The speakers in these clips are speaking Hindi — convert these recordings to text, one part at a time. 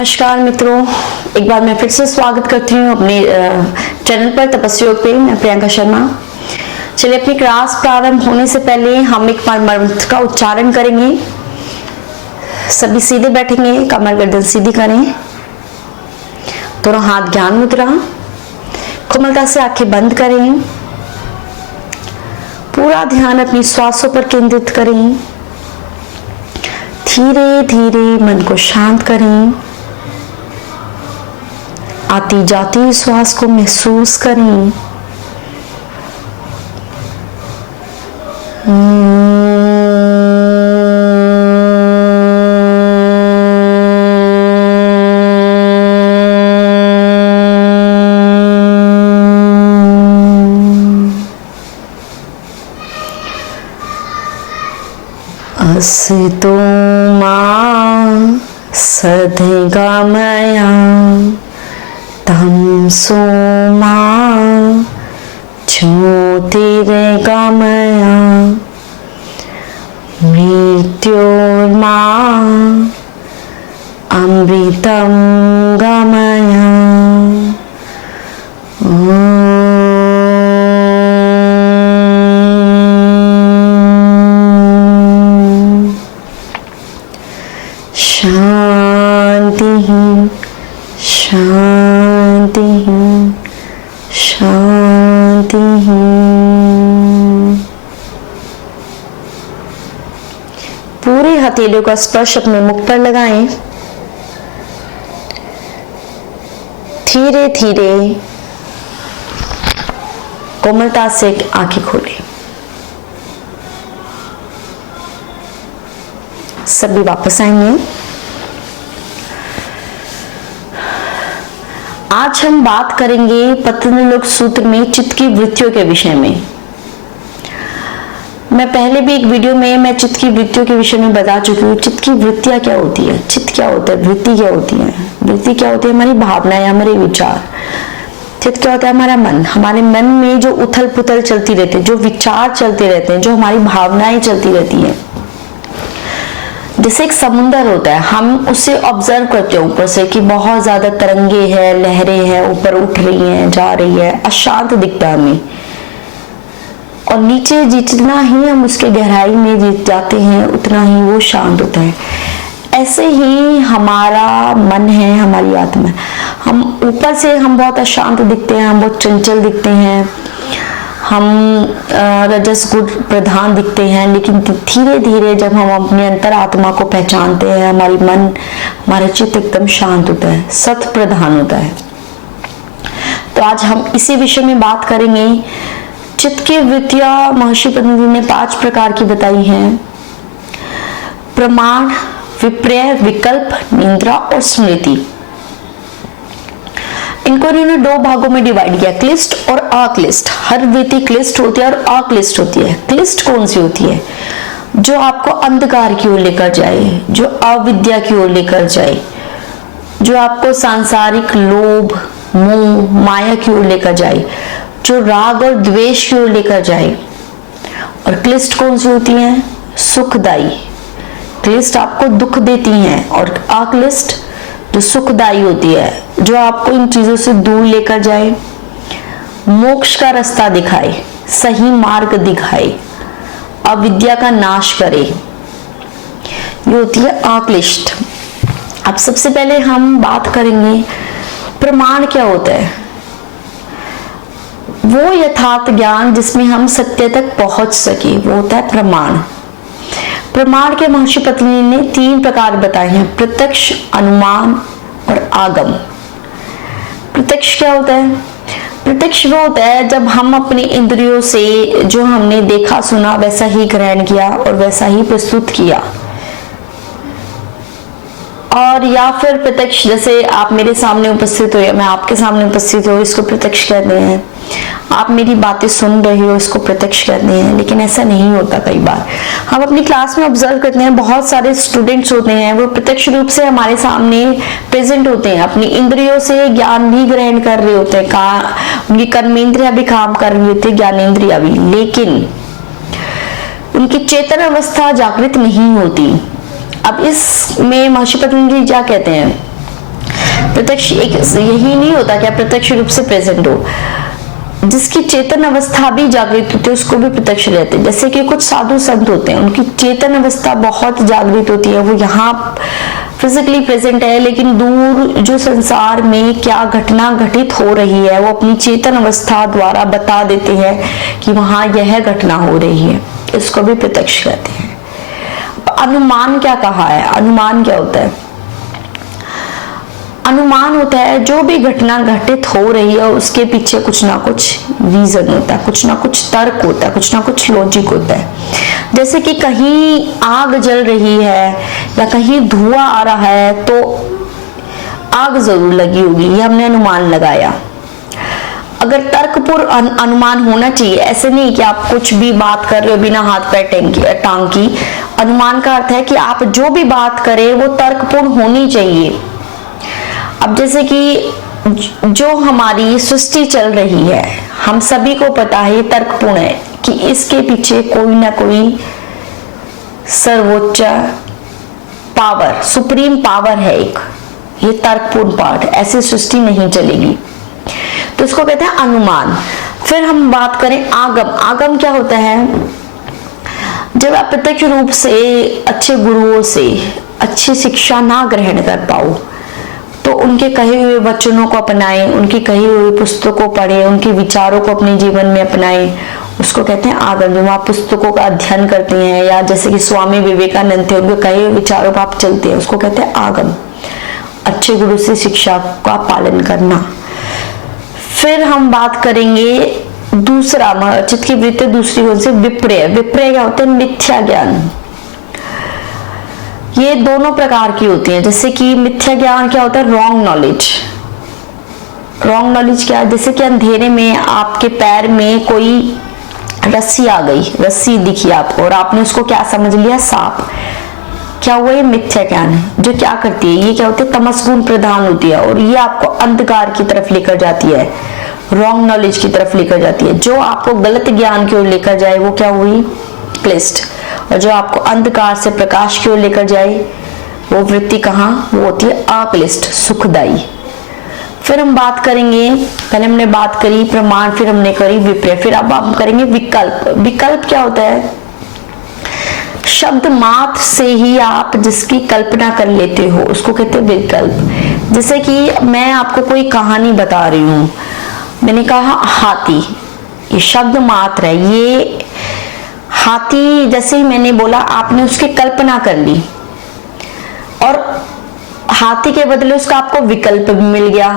नमस्कार मित्रों, एक बार मैं फिर से स्वागत करती हूँ अपने चैनल पर तपस्या योग पे। मैं प्रियंका शर्मा। चलिए, अपनी क्लास प्रारंभ होने से पहले हम एक बार मंत्र का उच्चारण करेंगे। सभी सीधे बैठेंगे, कमर गर्दन सीधी करें, दोनों हाथ ज्ञान मुद्रा, कोमलता से आंखें बंद करें, पूरा ध्यान अपनी श्वासों पर केंद्रित करें। धीरे धीरे मन को शांत करें। आती जाती श्वास को महसूस करें। असतो मा सद्गमया तमसो मा ज्योतिर्गमया मृत्योर्मा अमृतं गमया। शांति शांति शांति। पूरे हथेलियों का स्पर्श अपने मुख पर लगाएं। धीरे धीरे कोमलता से आंखें खोलें। सभी वापस आएंगे। आज हम बात करेंगे पतंजलि योग सूत्र में चित्त की वृत्तियों के विषय में। मैं पहले भी एक वीडियो में मैं चित्त की वृत्तियों के विषय में बता चुकी हूँ। चित्त की वृत्तियां क्या होती है, चित्त क्या होता है, वृत्ति क्या होती है। वृत्ति क्या होती है? हमारी भावनाएं, हमारे विचार। चित्त क्या होता है? हमारा मन। हमारे मन में जो उथल पुथल चलती रहती है, जो विचार चलते रहते हैं, जो हमारी भावनाएं चलती रहती है। जैसे एक समुंदर होता है, हम उसे ऑब्जर्व करते हैं ऊपर से कि बहुत ज्यादा तरंगे हैं, लहरें हैं, ऊपर उठ रही हैं, जा रही है, अशांत दिखता है हमें। और नीचे जितना ही हम उसके गहराई में जाते हैं उतना ही वो शांत होता है। ऐसे ही हमारा मन है, हमारी आत्मा है। हम ऊपर से हम बहुत अशांत दिखते हैं, हम बहुत चंचल दिखते हैं, हम रजस गुण प्रधान दिखते हैं, लेकिन धीरे धीरे जब हम अपने अंतर आत्मा को पहचानते हैं, हमारी मन, हमारा चित्त एकदम शांत होता है, सत प्रधान होता है। तो आज हम इसी विषय में बात करेंगे। चित्त की वृत्तियां महर्षि पतंजलि ने 5 प्रकार की बताई हैं: प्रमाण, विपर्य, विकल्प, निद्रा और स्मृति। इनको इन्होंने 2 भागों में डिवाइड किया, क्लिष्ट और अक्लिष्ट। हर वृत्ति क्लिष्ट होती है और अक्लिष्ट होती है। क्लिष्ट कौन सी होती है? जो आपको अंधकार की ओर लेकर जाए, जो अविद्या की ओर लेकर जाए, जो आपको सांसारिक लोभ, मोह, माया की ओर लेकर जाए, जो राग और द्वेष की ओर लेकर जाए। और क्लिष्ट कौन सी होती है? सुखदायी। क्लिष्ट आपको दुख देती हैं, और अक्लिष्ट जो सुखदायी होती है, जो आपको इन चीजों से दूर लेकर जाए, मोक्ष का रास्ता दिखाए, सही मार्ग दिखाए, अविद्या का नाश करे, ये होती है अक्लिष्ट। अब सबसे पहले हम बात करेंगे प्रमाण क्या होता है। वो यथार्थ ज्ञान जिसमें हम सत्य तक पहुंच सके, वो होता है प्रमाण। प्रमाण के महर्षि पतंजलि ने 3 प्रकार बताए हैं: प्रत्यक्ष, अनुमान और आगम। प्रत्यक्ष क्या होता है? प्रत्यक्ष वो होता है जब हम अपनी इंद्रियों से जो हमने देखा सुना वैसा ही ग्रहण किया और वैसा ही प्रस्तुत किया। और या फिर प्रत्यक्ष, जैसे आप मेरे सामने उपस्थित हो या मैं आपके सामने उपस्थित हो, इसको प्रत्यक्ष कहते हैं। आप मेरी बातें सुन रहे हो, इसको प्रत्यक्ष कहते हैं। लेकिन ऐसा नहीं होता। कई बार हम अपनी क्लास में ऑब्जर्व करते हैं, बहुत सारे स्टूडेंट्स होते हैं, वो प्रत्यक्ष रूप से हमारे सामने प्रेजेंट होते हैं, अपनी इंद्रियों से ज्ञान भी ग्रहण कर रहे होते हैं, उनकी कर्मेंद्रियां भी काम कर रही होती है, ज्ञानेंद्रियां भी, लेकिन उनकी चेतन अवस्था जागृत नहीं होती। अब इसमें महर्षि पतंजलि क्या कहते हैं प्रत्यक्ष एक यही नहीं होता कि आप प्रत्यक्ष रूप से प्रेजेंट हो, जिसकी चेतन अवस्था भी जागृत होती है उसको भी प्रत्यक्ष रहते हैं। जैसे कि कुछ साधु संत होते हैं, उनकी चेतन अवस्था बहुत जागृत होती है, वो यहाँ फिजिकली प्रेजेंट है, लेकिन दूर जो संसार में क्या घटना घटित हो रही है वो अपनी चेतन अवस्था द्वारा बता देते हैं कि वहां यह घटना हो रही है। इसको भी प्रत्यक्ष कहते हैं। अनुमान क्या कहा है? अनुमान क्या होता है? अनुमान होता है जो भी घटना घटित हो रही है उसके पीछे कुछ ना कुछ रीजन होता है, कुछ ना कुछ तर्क होता है, कुछ ना कुछ लॉजिक होता है। जैसे कि कहीं आग जल रही है या कहीं धुआं आ रहा है तो आग जरूर लगी होगी, ये हमने अनुमान लगाया। अगर तर्कपूर्ण अनुमान होना चाहिए, ऐसे नहीं कि आप कुछ भी बात कर रहे हो बिना हाथ पैर टांग की। अनुमान का अर्थ है कि आप जो भी बात करें वो तर्कपूर्ण होनी चाहिए। अब जैसे कि जो हमारी सृष्टि चल रही है, हम सभी को पता है ये तर्कपूर्ण है कि इसके पीछे कोई ना कोई सर्वोच्च पावर, सुप्रीम पावर है एक, ये तर्कपूर्ण पार्ट, ऐसी सृष्टि नहीं चलेगी, तो इसको कहते हैं अनुमान। फिर हम बात करें आगम। आगम क्या होता है? जब आप प्रत्यक्ष रूप से अच्छे गुरुओं से अच्छी शिक्षा ना ग्रहण कर पाओ तो उनके कहे हुए वचनों को अपनाएं, उनकी कही हुई पुस्तकों को पढ़ें, उनके विचारों को अपने जीवन में अपनाएं, उसको कहते हैं आगम। जब आप पुस्तकों का अध्ययन करते हैं या जैसे कि स्वामी विवेकानंद थे, उनके कहे हुए विचारों पर आप चलते हैं, उसको कहते हैं आगम। अच्छे गुरु से शिक्षा का पालन करना। फिर हम बात करेंगे दूसरा, चित्त की वृत्ति दूसरी ओर से विपर्य। विपर्य क्या होते हैं? मिथ्या ज्ञान। ये दोनों प्रकार की होती है। जैसे कि मिथ्या ज्ञान क्या होता है? Wrong knowledge. रॉन्ग नॉलेज क्या है? जैसे कि अंधेरे में आपके पैर में कोई रस्सी आ गई, रस्सी दिखी आपको और आपने उसको क्या समझ लिया? सांप। क्या हुआ? ये मिथ्या ज्ञान है। जो क्या करती है, ये क्या होती है? तमस गुण प्रधान होती है और ये आपको अंधकार की तरफ लेकर जाती है, रॉन्ग नॉलेज की तरफ लेकर जाती है। जो आपको गलत ज्ञान की ओर लेकर जाए वो क्या हुई? क्लिष्ट। और जो आपको अंधकार से प्रकाश की ओर लेकर जाए वो वृत्ति कहाँ? वो होती है अक्लिष्ट, सुखदायी। फिर हम बात करेंगे, पहले हमने बात करी प्रमाण, फिर हमने करी विपर्य, फिर अब हम करेंगे विकल्प। विकल्प क्या होता है? शब्द मात्र से ही आप जिसकी कल्पना कर लेते हो उसको कहते हैं विकल्प। जैसे कि मैं आपको कोई कहानी बता रही हूं, मैंने कहा हाथी, ये शब्द मात्र है, ये हाथी जैसे ही मैंने बोला आपने उसकी कल्पना कर ली और हाथी के बदले उसका आपको विकल्प भी मिल गया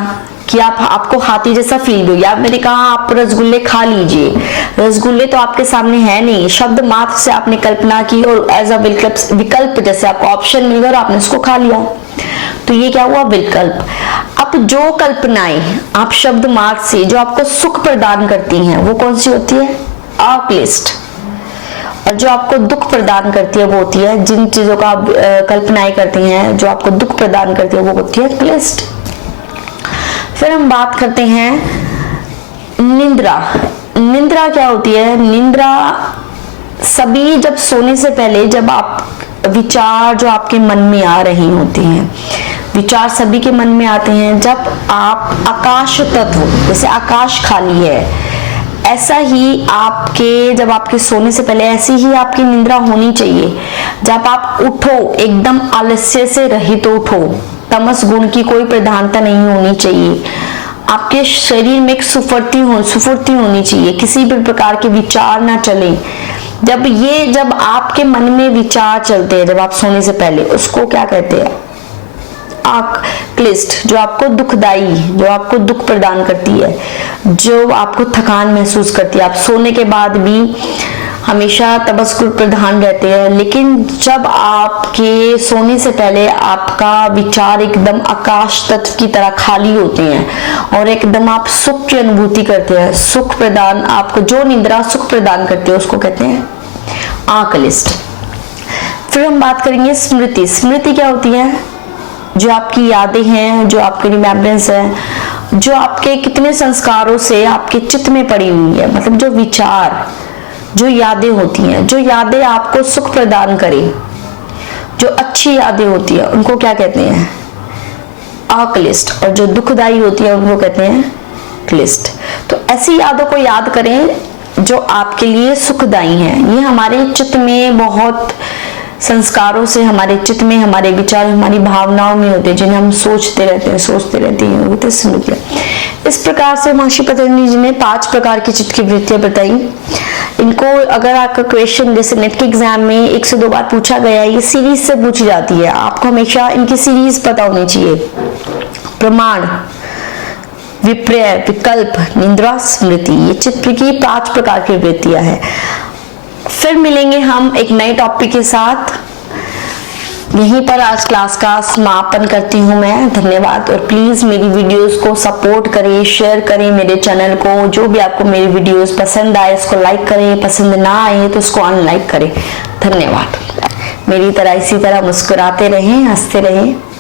कि आपको हाथी जैसा फील हो गया। मैंने कहा आप रसगुल्ले खा लीजिए, रसगुल्ले तो आपके सामने है नहीं, शब्द मात्र से आपने कल्पना की और एज अ विकल्प जैसे आपको ऑप्शन मिल गया और आपने उसको खा लिया, तो ये क्या हुआ? विकल्प। अब जो कल्पनाएं आप शब्द मात्र से जो आपको सुख प्रदान करती हैं वो कौन सी होती है? अक्लिष्ट। और जो आपको दुख प्रदान करती है वो होती है, जिन चीजों का आप कल्पनाएं करती हैं जो आपको दुख प्रदान करती है वो होती है क्लिष्ट। फिर हम बात करते हैं निंद्रा। निंद्रा क्या होती है? निंद्रा सभी जब सोने से पहले जब आप विचार जो आपके मन में आ रही होती हैं, विचार सभी के मन में आते हैं जब आप आकाश तत्व, जैसे आकाश खाली है ऐसा ही आपके जब आपके सोने से पहले ऐसी ही आपकी निंद्रा होनी चाहिए। जब आप उठो एकदम आलस्य से रहित उठो, तमस गुण की कोई प्रधानता नहीं होनी चाहिए, आपके शरीर में एक सुफुर्ती होनी चाहिए, किसी भी प्रकार के विचार ना चले। जब आपके मन में विचार चलते हैं जब आप सोने से पहले, उसको क्या कहते हैं? क्लिष्ट, जो आपको दुखदाई, जो आपको दुख प्रदान करती है, जो आपको थकान महसूस करती है। आप सोने के बाद भी हमेशा तमस्कुर प्रधान रहते हैं, लेकिन जब आपके सोने से पहले आपका विचार एकदम आकाश तत्व की तरह खाली होते हैं और एकदम आप सुख की अनुभूति करते हैं, सुख प्रदान, आपको जो निद्रा सुख प्रदान करती है उसको कहते हैं आक्लिष्ट। फिर हम बात करेंगे स्मृति। स्मृति क्या होती है? जो आपकी यादें हैं, जो आपकी रिमेम्बरेंस है, जो आपके कितने संस्कारों से आपके चित्त में पड़ी हुई है, मतलब जो विचार, जो यादें होती हैं, जो यादें आपको सुख प्रदान करें, जो अच्छी यादें होती है उनको क्या कहते हैं? अक्लिष्ट, और जो दुखदाई होती है उनको कहते हैं क्लिष्ट। तो ऐसी यादों को याद करें जो आपके लिए सुखदाई हैं। ये हमारे चित्त में बहुत संस्कारों से, हमारे चित्त में, हमारे विचार, हमारी भावनाओं में होते हैं, जिन्हें हम सोचते रहते हैं, होते स्मृतियां। इस प्रकार से महर्षि पतंजलि जी ने 5 प्रकार की चित्त की वृत्तियां बताई। इनको अगर आपका क्वेश्चन जैसे नेट के एग्जाम में 1 से 2 बार पूछा गया, ये सीरीज से पूछी जाती है, आपको हमेशा इनकी सीरीज पता होनी चाहिए। प्रमाण, विपर्य, विकल्प, निद्रा, स्मृति, ये चित्त की 5 प्रकार की वृत्तियां हैं। फिर मिलेंगे हम एक नए टॉपिक के साथ। यहीं पर आज क्लास का समापन करती हूँ मैं। धन्यवाद, और प्लीज मेरी वीडियोस को सपोर्ट करें, शेयर करें मेरे चैनल को। जो भी आपको मेरी वीडियोस पसंद आए इसको लाइक करें, पसंद ना आए तो उसको अनलाइक करें। धन्यवाद। मेरी तरह इसी तरह मुस्कुराते रहें, हंसते रहें।